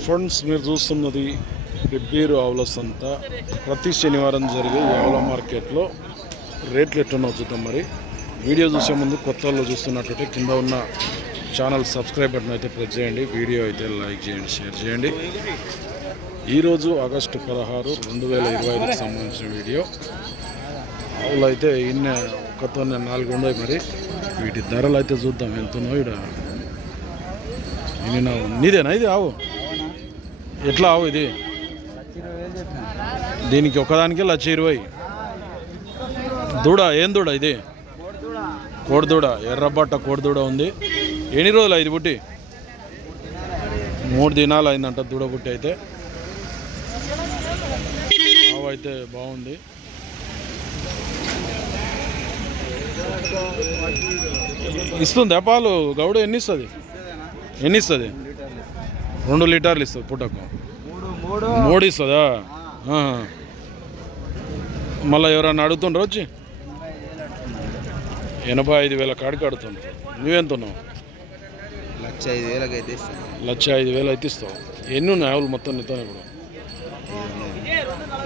Friends మీరు చూస్తున్నది పెబ్బేరు ఆవుల సంత. ప్రతి శనివారం జరిగే ఆవుల మార్కెట్లో రేట్లు ఎట్టున్నా చూద్దాం మరి. వీడియో చూసే ముందు కొత్త వాళ్ళు చూస్తున్నట్లయితే కింద ఉన్న ఛానల్ సబ్స్క్రైబ్ బటన్ అయితే ప్రెస్ చేయండి. వీడియో అయితే లైక్ చేయండి షేర్ చేయండి. ఈరోజు ఆగస్టు పదహారు రెండు వేల ఇరవై ఐదుకి సంబంధించిన వీడియో. ఆవులు అయితే ఇన్న ఒకతో నాలుగు ఉన్నాయి మరి. వీటి ధరలు అయితే చూద్దాం. ఎంత ఉన్నాయో ఇక్కడ నిన్న నీదేనా ఇది ఆవు? ఎట్లా ఆవు ఇది? దీనికి ఒకదానికి లక్ష ఇరవై. దూడ ఏం దూడ ఇది? కోడిదూడ ఎర్రబట్ట కోడిదూడ ఉంది. ఎన్ని రోజులు ఇది బుట్టి మూడు దినాలు అయిందంట దూడ పుట్టి అయితే. ఆవు అయితే బాగుంది. ఇస్తుందా పాలు? గౌడ ఎన్ని ఇస్తుంది? ఎన్ని ఇస్తుంది? రెండు లీటర్లు ఇస్తుంది పుట్టకు మూడు ఇస్తుందా. మళ్ళీ ఎవరన్నా అడుగుతుండ్రు వచ్చి? ఎనభై ఐదు వేల కాడికి అడుగుతుండ్రు నువ్వెంత ఉన్నావు లక్ష ఐదు వేలకు అయితే లక్ష ఐదు వేలు అయితే ఇస్తావు. ఎన్ని ఉన్నాయి ఆవులు మొత్తం నీతో ఇప్పుడు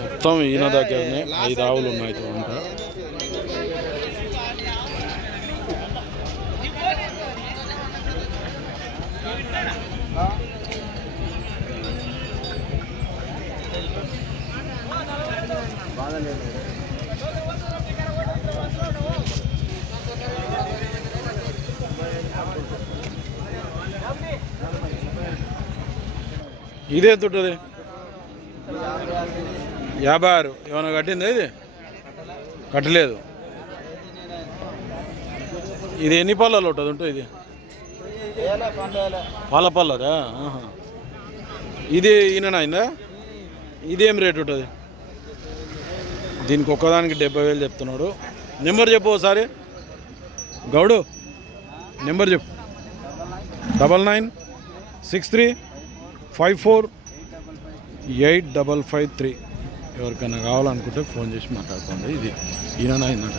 మొత్తం ఈయన దగ్గరనే ఐదు ఆవులు ఉన్నాయి ఇదే ఎంత ఉంటుంది? యాభై ఆరు. ఏమైనా కట్టిందా ఇది? కట్టలేదు. ఇది ఎన్ని పళ్ళలో ఉంటుంది ఉంటుంది ఇది? పాల పళ్ళదా? ఇది ఈయన అయిందా ఇదేం రేట్ ఉంటుంది? దీనికి ఒక్కదానికి డెబ్బై వేలు చెప్తున్నాడు. నెంబర్ చెప్పు ఒకసారి. గౌడు నెంబర్ చెప్పు. Double nine six three five four eight double five three. ఎవరికైనా కావాలనుకుంటే ఫోన్ చేసి మాట్లాడుకోండి. ఇది ఈయన అయిందంట